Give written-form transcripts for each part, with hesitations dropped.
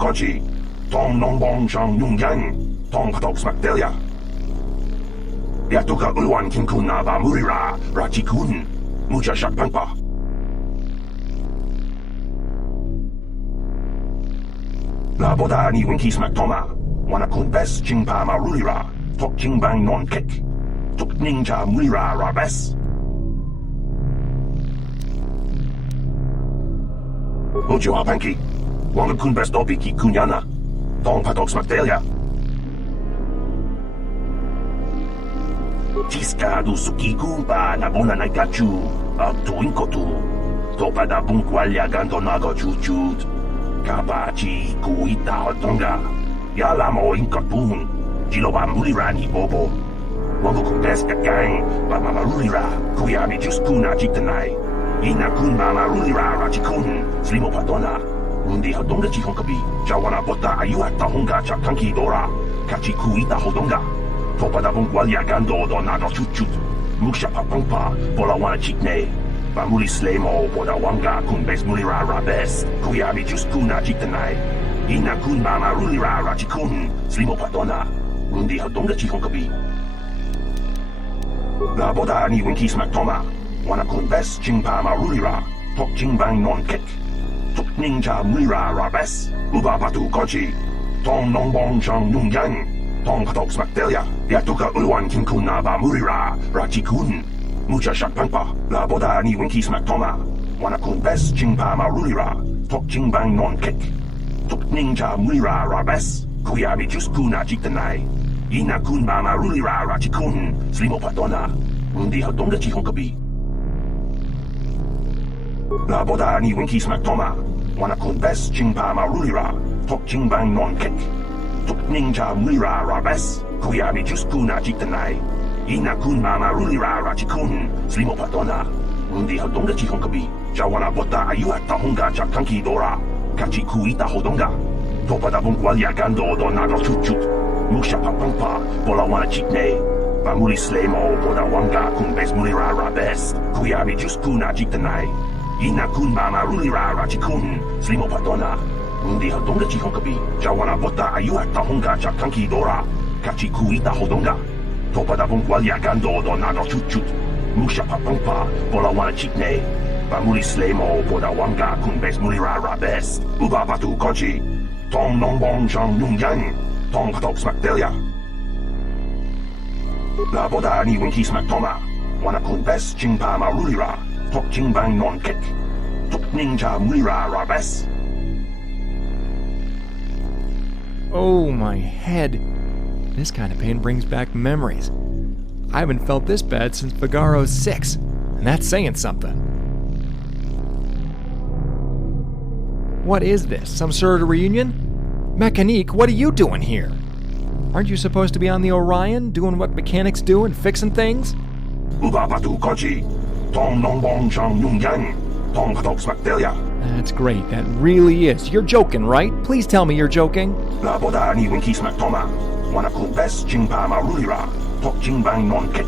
kochi, tong nongbong shang yung yang, tong patok smakdelia. Yatuka ulwan kinkun na ba murira, rachikun, mucha shakpangpa. La boda ni winki smaktoma, wanakun bes jingpa marulira, tok jingbang non kek, tok ninja mulira rabes. Ojo hapanki, wanakun bes dobi ki kunyana, tong patok smakdelia. Tiska du suki kumpa na bona na gachu, tuin kotu, topa da bunkwalya gando nago chuchut. Kabachi kuita hotonga, yalamo inkapun, jiloba mulirani bobo. Wango kumpes kakang, baba marulira, kuyami juskuna jitanai. Ina kun mama rulira rachikun, slimo patona. Rundi hotonga chihonkabi, jawana bota ayuata honga chakanki dora, kachi kuita hotonga. Topa da bunkwalya gando do nago chuchut, muksha papangpa, bola wana chikne. Pamuli slemo poda wanga kumbes mulira rabes, kuyami juskuna jitanai. Ina kun mama rulira rachikun, slimo patona. Rundi hotonga chihonkabi. La boda ni winki smaktoma, wana kumbes jingpa marulira, tok jingbang non kek. Tok ninja mulira rabes, uba batu kochi, tong nongbong shang yung yang, tong patok smakdelia. Yatuka ulwan kinkun na ba murira, rachikun. Mucha shakpangpa, la boda ni winki smaktoma, wana kumbes jingpa marulira, tok jingbang non kek. Tok ninja mulira rabes, kuyami juskuna jitanai. Ina kun mama rulira rachikun, slimo patona. Rundi hotonga chihonkabi. La boda ni winki smaktoma, wana kumbes jingpa marulira, tok jingbang non kek. Tok ninja mulira rabes, kuyami juskuna jitanai. Ina kun mama rulira rachikun, slimo patona. Rundi hotonga chihonkabi, jawana bota ayuata honga chakanki dora, kachi kuita hodonga. Topa da bunkwalya gando do nago chuchut, muksha papangpa, bola wana chikne. Pamuli slemo poda wanga kumbes mulira rabes, kuyami juskuna jitanai. Ina kun mama rulira rachikun, slimo patona. Rundi hotonga chihonkabi, jawana bota ayuata honga chakanki dora, kachi kuita hodonga. Topa da bunkwalya gando do nago chuchut, muksha papangpa, bola wana chikne. Pamuli slemo poda wanga kumbes mulira rabes, uba batu kochi, tong nongbong shang yung yang, tong patok smakdelia. La boda ni winki smaktoma, wana kumbes jingpa marulira, tok jingbang non kek. Tok ninja mulira rabes. Oh, my head. This kind of pain brings back memories. I haven't felt this bad since Figaro 6, and that's saying something. What is this, some sort of reunion? Mechanique, what are you doing here? Aren't you supposed to be on the Orion, doing what mechanics do and fixing things? Uba batu kochi, tong nongbong shang yung yang, tong patok smakdelia. That's great, that really is. You're joking, right? Please tell me you're joking. La boda ni winki smaktoma, wana kumbes jingpa marulira, tok jingbang non kek.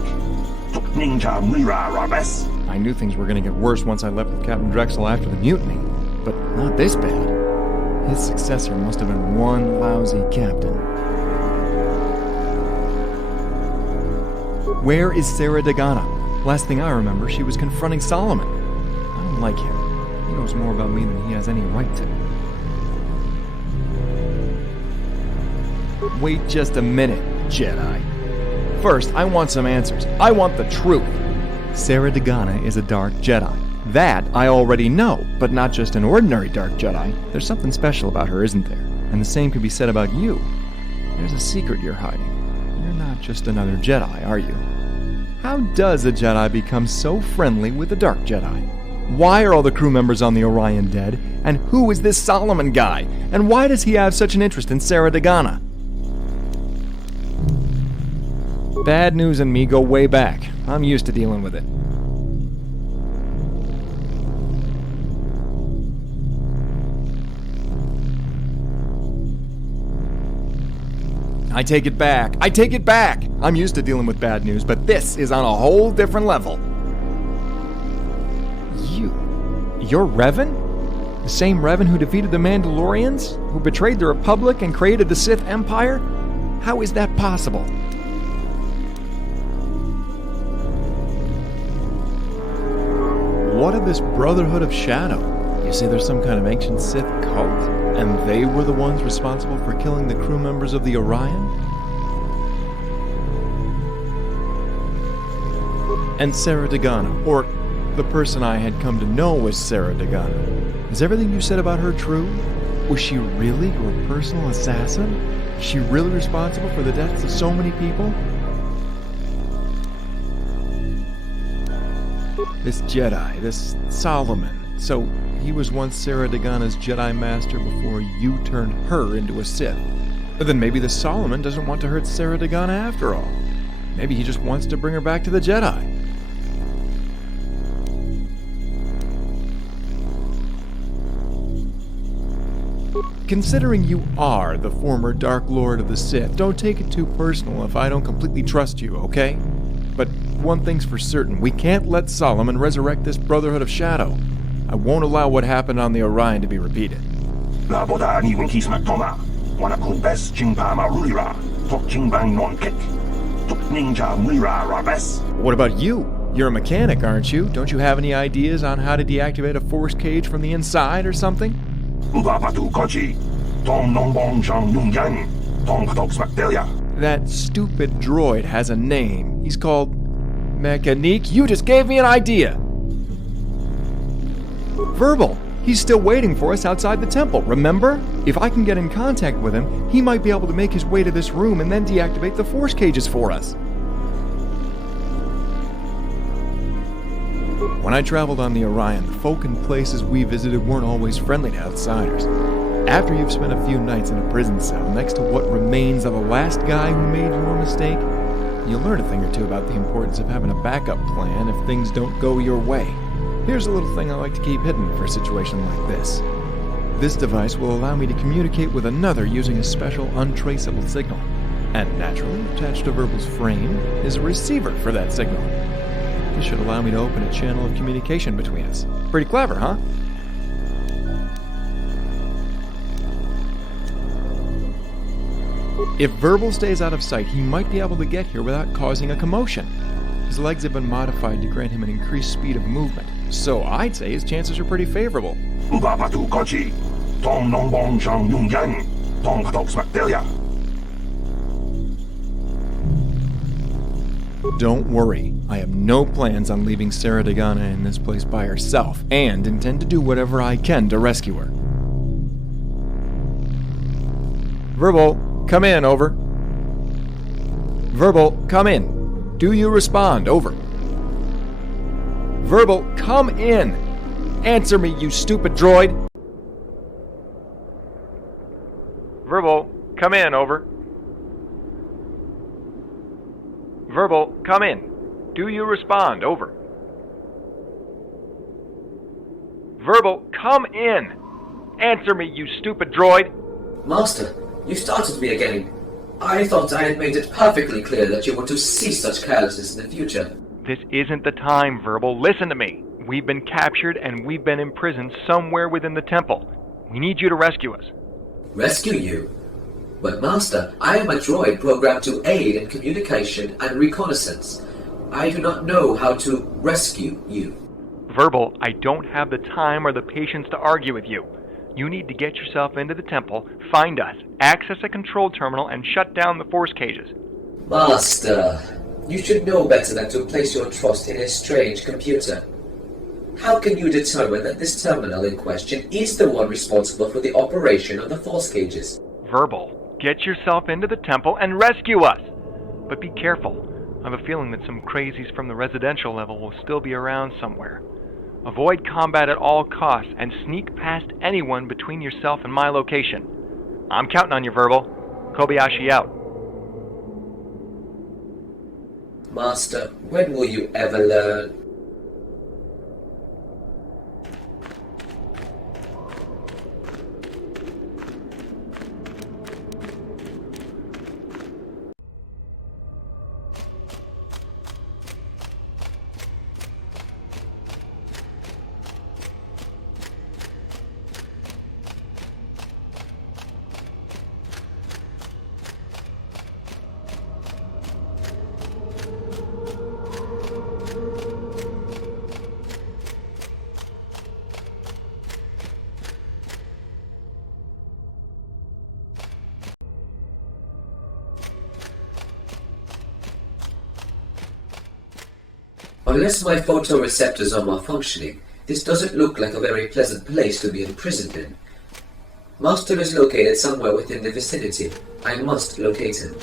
Tok ninja mulira rabes. I knew things were going to get worse once I left with Captain Drexel after the mutiny, but not this bad. His successor must have been one lousy captain. Where is Sarah Dagana? Last thing I remember, she was confronting Solomon. I don't like him. He knows more about me than he has any right to. Wait just a minute, Jedi. First, I want some answers. I want the truth. Sarah Dagana is a Dark Jedi. That I already know, but not just an ordinary Dark Jedi. There's something special about her, isn't there? And the same could be said about you. There's a secret you're hiding. You're not just another Jedi, are you? How does a Jedi become so friendly with a Dark Jedi? Why are all the crew members on the Orion dead? And who is this Solomon guy? And why does he have such an interest in Sarah Dagana? Bad news and me go way back. I'm used to dealing with it. I take it back. I take it back. I'm used to dealing with bad news, but this is on a whole different level. You're Revan? The same Revan who defeated the Mandalorians? Who betrayed the Republic and created the Sith Empire? How is that possible? What of this Brotherhood of Shadow? You say there's some kind of ancient Sith cult, and they were the ones responsible for killing the crew members of the Orion? And Sarah Dagana, or the person I had come to know as Sarah Dagana. Is everything you said about her true? Was she really your personal assassin? Is she really responsible for the deaths of so many people? This Jedi, this Solomon, so he was once Sarah Dagana's Jedi Master before you turned her into a Sith. But then maybe the Solomon doesn't want to hurt Sarah Dagana after all. Maybe he just wants to bring her back to the Jedi. Considering you are the former Dark Lord of the Sith, don't take it too personal if I don't completely trust you, okay? But one thing's for certain, we can't let Solomon resurrect this Brotherhood of Shadow. I won't allow what happened on the Orion to be repeated. 나보다 니운 기스막 도마 와나군 베스 징파마 루리라 톡 징방 논켓 톡 닝자 무리라 라베스. What about you? You're a mechanic, aren't you? Don't you have any ideas on how to deactivate a force cage from the inside or something? 우바바두 거지 동 농봉정 융양 동 KoTOR. That stupid droid has a name. He's called Mechanique. You just gave me an idea! Verbal! He's still waiting for us outside the temple, remember? If I can get in contact with him, he might be able to make his way to this room and then deactivate the force cages for us. When I traveled on the Orion, the folk and places we visited weren't always friendly to outsiders. After you've spent a few nights in a prison cell next to what remains of the last guy who made your mistake, you'll learn a thing or two about the importance of having a backup plan if things don't go your way. Here's a little thing I like to keep hidden for a situation like this. This device will allow me to communicate with another using a special untraceable signal. And naturally, attached to Verbal's frame is a receiver for that signal. This should allow me to open a channel of communication between us. Pretty clever, huh? If Verbal stays out of sight, he might be able to get here without causing a commotion. His legs have been modified to grant him an increased speed of movement, so I'd say his chances are pretty favorable. 우바바두 거지 동 농봉정 융양 동 KoTOR. Don't worry, I have no plans on leaving Sarah Dagana in this place by herself, and intend to do whatever I can to rescue her. Verbal, come in, over. Verbal, come in. Do you respond? Over. Verbal, come in! Answer me, you stupid droid! Verbal, come in, over. Verbal, come in. Do you respond? Over. Verbal, come in! Answer me, you stupid droid! Master, you startled me again. I thought I had made it perfectly clear that you were to cease such carelessness in the future. This isn't the time, Verbal. Listen to me. We've been captured and we've been imprisoned somewhere within the temple. We need you to rescue us. Rescue you? But Master, I am a droid programmed to aid in communication and reconnaissance. I do not know how to rescue you. Verbal, I don't have the time or the patience to argue with you. You need to get yourself into the temple, find us, access a control terminal, and shut down the force cages. Master, you should know better than to place your trust in a strange computer. How can you determine that this terminal in question is the one responsible for the operation of the force cages? Verbal, get yourself into the temple and rescue us! But be careful. I have a feeling that some crazies from the residential level will still be around somewhere. Avoid combat at all costs and sneak past anyone between yourself and my location. I'm counting on you, Verbal. Kobayashi out. Master, when will you ever learn? Unless my photoreceptors are malfunctioning, this doesn't look like a very pleasant place to be imprisoned in. Master is located somewhere within the vicinity. I must locate him.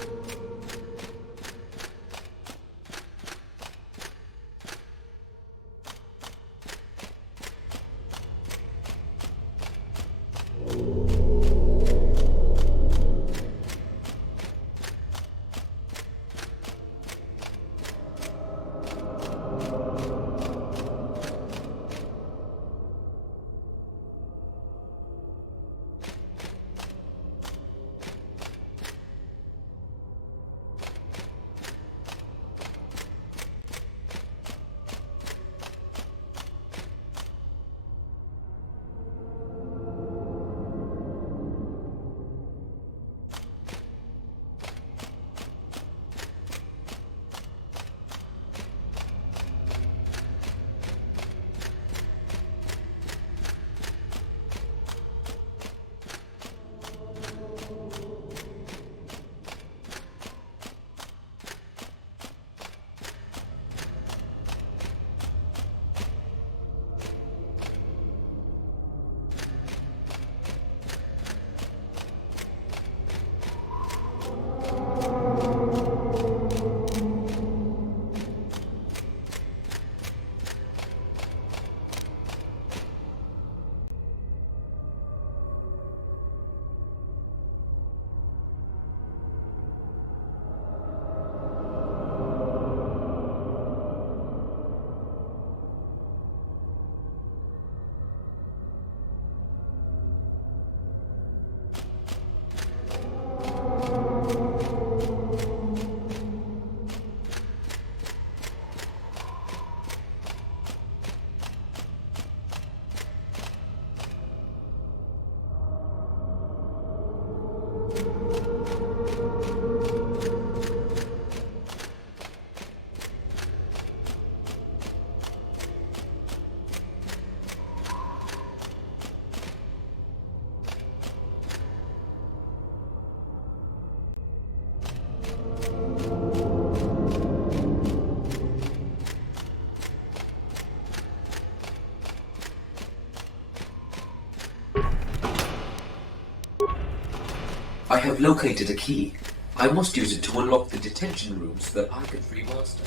I have located a key. I must use it to unlock the detention room so that I can free Master.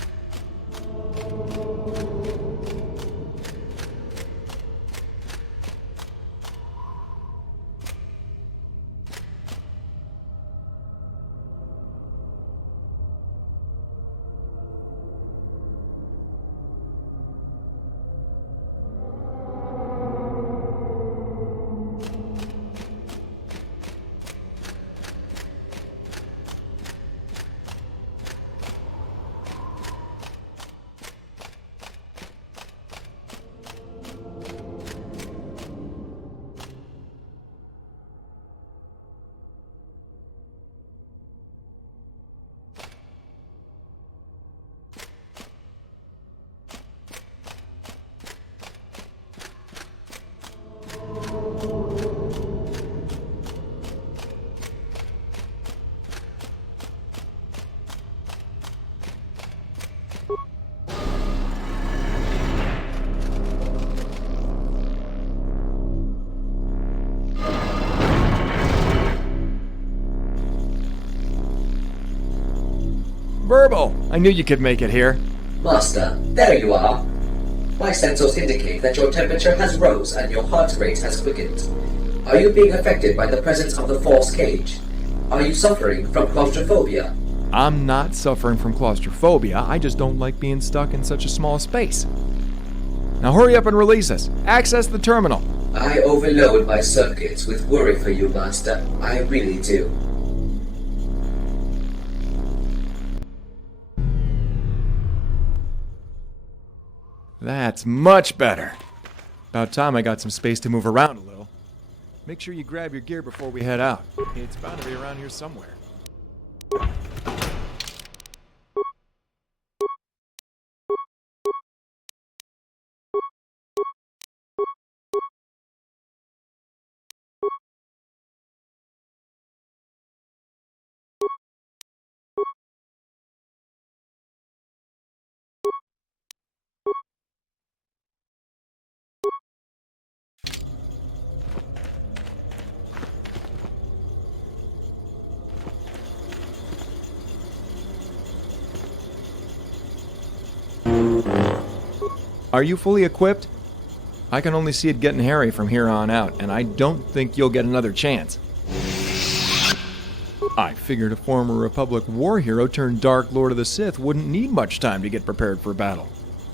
Burble! I knew you could make it here. Master, there you are. My sensors indicate that your temperature has rose and your heart rate has quickened. Are you being affected by the presence of the false cage? Are you suffering from claustrophobia? I'm not suffering from claustrophobia, I just don't like being stuck in such a small space. Now hurry up and release us. Access the terminal. I overload my circuits with worry for you, Master. I really do. That's much better. About time I got some space to move around a little. Make sure you grab your gear before we head out. It's bound to be around here somewhere. Are you fully equipped? I can only see it getting hairy from here on out, and I don't think you'll get another chance. I figured a former Republic war hero turned Dark Lord of the Sith wouldn't need much time to get prepared for battle.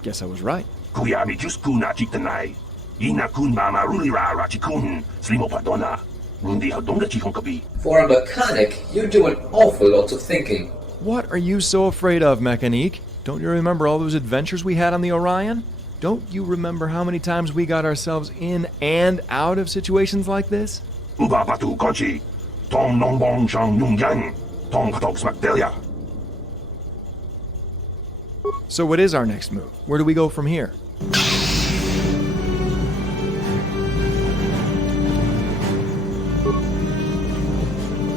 Guess I was right. Kuya mi juskuna jiktanai. Ina kun mama rulira rachikun. Slimo padona. Rundi hadonga chihonkabi. For a mechanic, you do an awful lot of thinking. What are you so afraid of, Mechanique? Don't you remember all those adventures we had on the Orion? Don't you remember how many times we got ourselves in and out of situations like this? Uba batu konchi. Tong nong bong shang nung yang. Tong katok smakdelia. So what is our next move? Where do we go from here?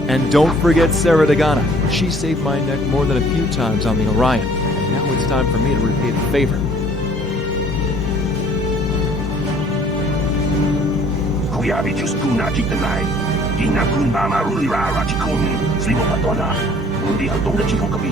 And don't forget Sarah Dagana. She saved my neck more than a few times on the Orion. And now it's time for me to repay the favor. Kuya mi juskuna jiktanai. Ina kun mama rulira rachikun. Slimo padona. Rundi hadonga chihonkabi.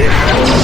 Yeah!